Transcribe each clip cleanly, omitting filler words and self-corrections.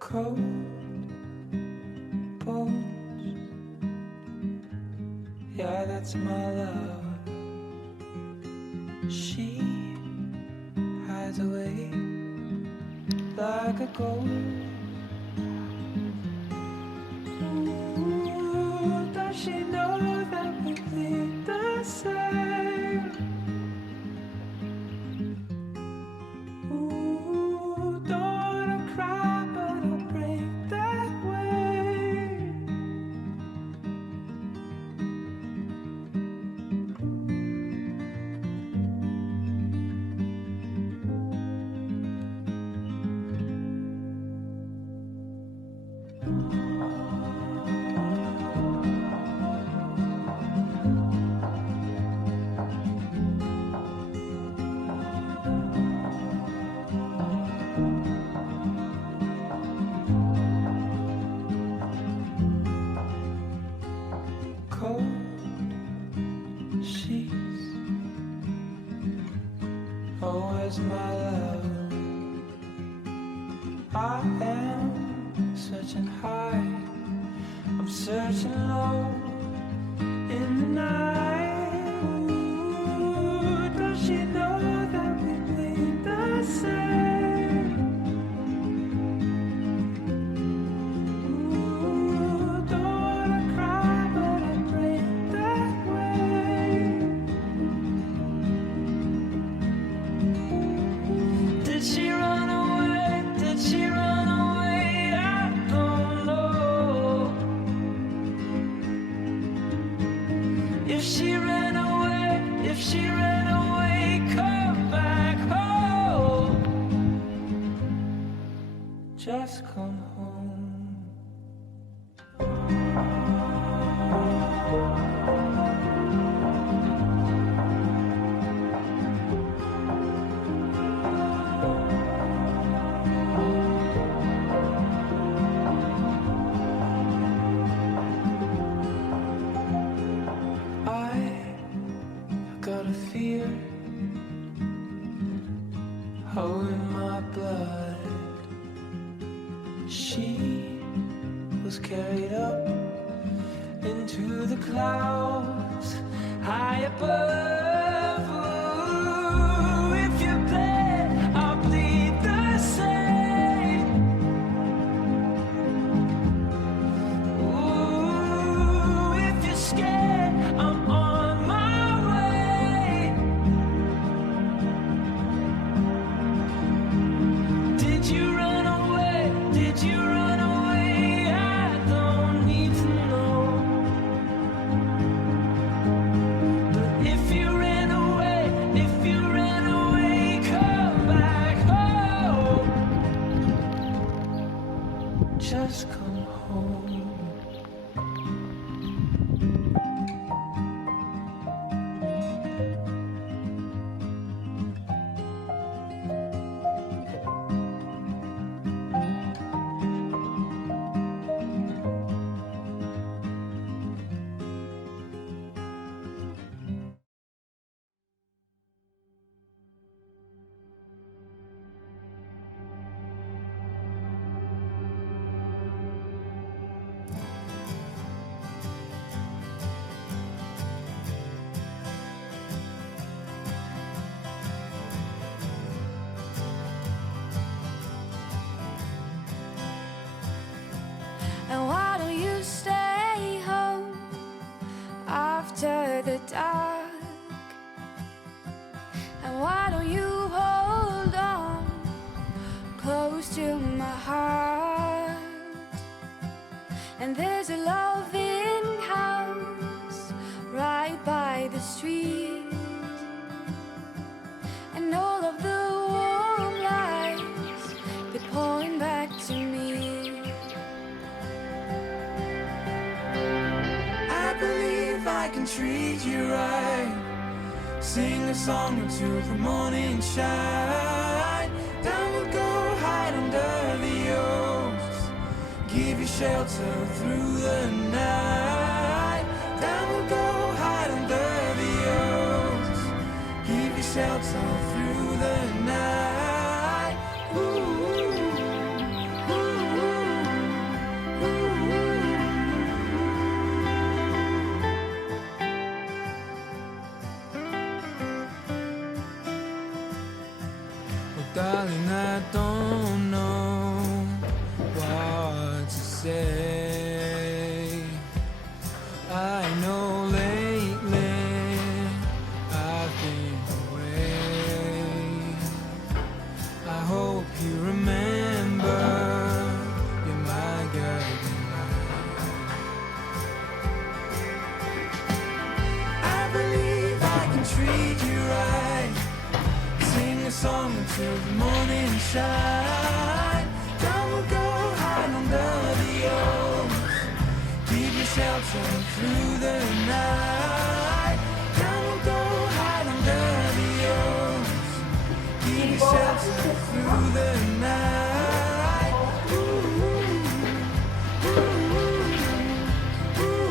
Cold bones, yeah, that's my love. She hides away like a ghost. Ooh, does she know that we bleed the same? Ooh, don't wanna cry, but I'll break that way. Cold sheets, always my love. I am searching high, I'm searching low in the night. Ooh, does she know that we bleed the same? Ooh, don't wanna cry, but I break that way. Did she run away? Did she run away? I don't know. If she ran away, if she ran away, come back home. Just come home. I got a fear, oh, in my blood. She was carried up into the clouds high above. Ooh, if you bled, I'll bleed the same. Ooh, if you're scared, I'm on my way. Did you run away? Did you run away? I don't need to know. But if you ran away, if you ran away, come back home. Just come home. And why don't you stay home after the dark? And why don't you hold on close to my heart? And there's a loving house right by the street, and all of the warm lights, they're pouring back to me. I believe I can treat you right, sing a song until the morning shine. give you shelter through the night. Then we'll go hide under the oaks, give you shelter through the night. Ooh, ooh, ooh, ooh. Oh, darling, I don't know what to say. I know lately I've been away. I hope you remember you're my guiding light. I believe I can treat you right, sing a song until the morning shine. Then we'll go hide under the oaks, give you shelter through the night. Then we'll go hide under the oaks, give you shelter through the night. Ooh, ooh, ooh, ooh.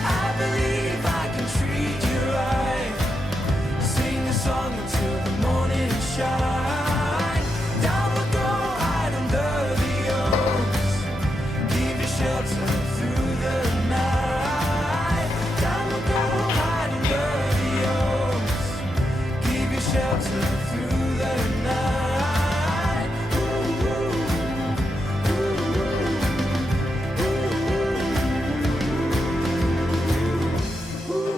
I believe I can treat you right, sing a song until the morning shine. Down we'll go hide under the oaks, give you shelter through the night. Down we'll go hide under the oaks, give you shelter through the night. Ooh, ooh, ooh, ooh,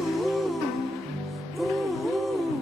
ooh, ooh.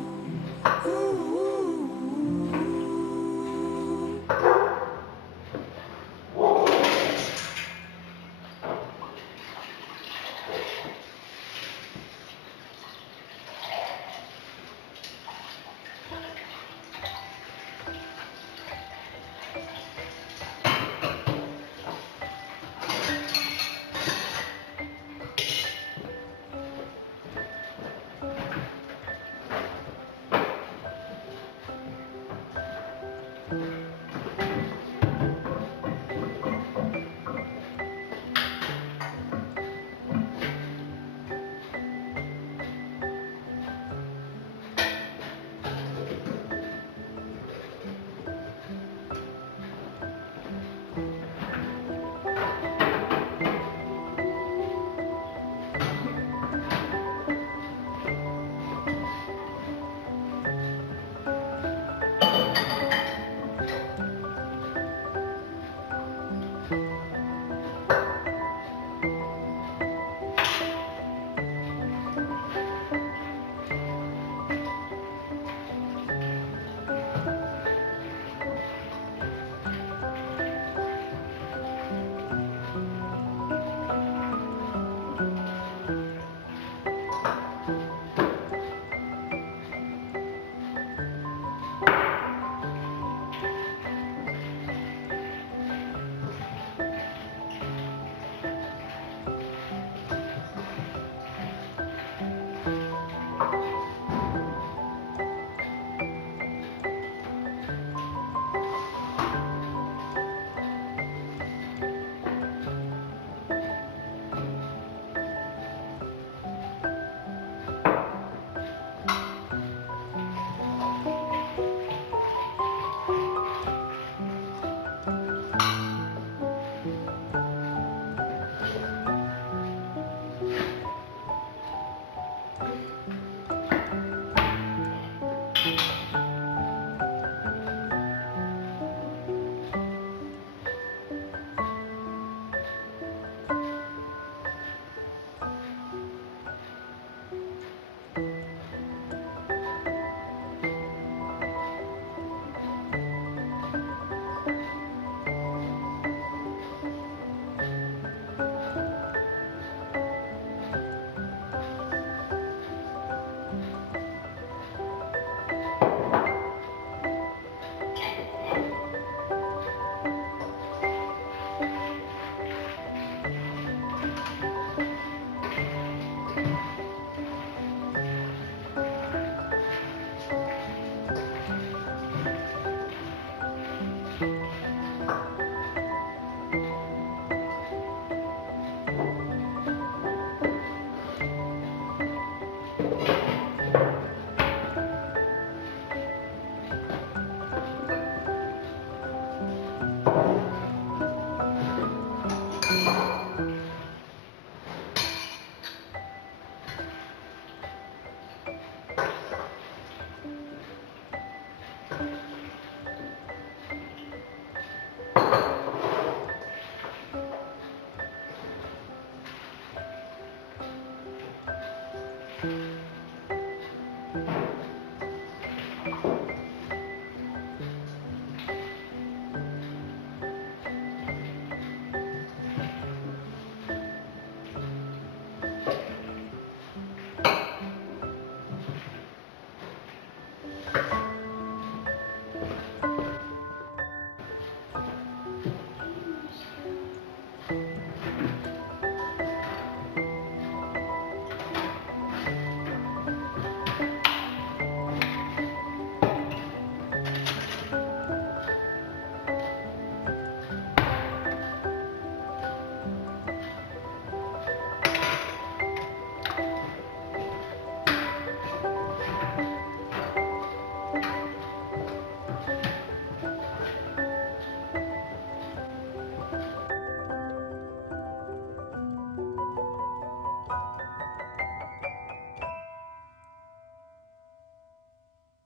you.